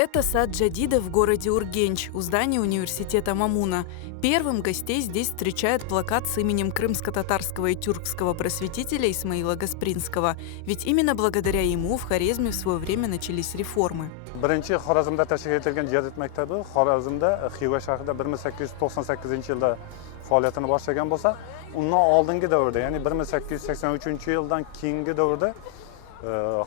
Это сад Джадида в городе Ургенч, у здания университета Мамуна. Первым гостей здесь встречает плакат с именем крымско-татарского и тюркского просветителя Исмаила Гаспринского. Ведь именно благодаря ему в Хорезме в свое время начались реформы. Birinchi Xorazmda tashkil etilgan Jadid maktabi Xorazmda Xiva shahrida 1898-yilda faoliyatini boshlagan bo'lsa, undan oldingi davrda, ya'ni 1883-yildan keyingi davrda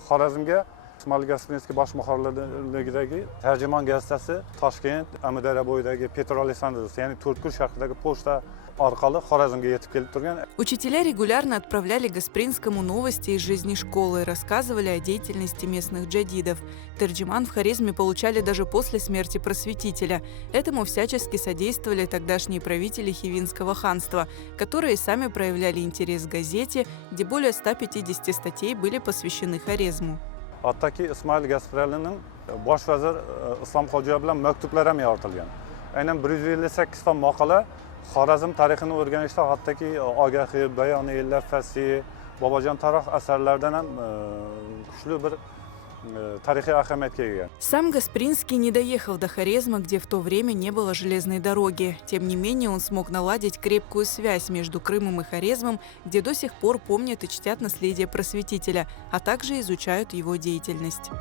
Xorazmga Ismoil Gasprinskiy bosh muharrirligidagi tarjimon gazetasi Toshkent, Amudara bo'yidagi Petro Alexandrovsk, ya'ni To'rtko'l shahridagi pochta orqali Xorazmga yetib kelib turgan. Учителя регулярно отправляли Гаспринскому новости из жизни школы, рассказывали о деятельности местных джадидов. Тарджиман в Хорезме получали даже после смерти просветителя. Этому всячески содействовали тогдашние правители Хивинского ханства, которые сами проявляли интерес к газете, где более 150 статей были посвящены Хорезму. Hattoki Ismoil Gasprinning bosh vazir Islom Xo'jayev bilan maktublar ham yoritilgan. Aynan 158 ta maqola Xorazm tarixini o'rganishda, hattoki Ogahiy, Bayoniy, Lafasi, Bobojon Taroq asarlaridan ham kuchli bir tarixiy ahamiyatga ega. Сам Гаспринский не доехал до Хорезма, где в то время не было железной дороги. Тем не менее, он смог наладить крепкую связь между Крымом и Хорезмом, где до сих пор помнят и чтят наследие просветителя, а также изучают его деятельность.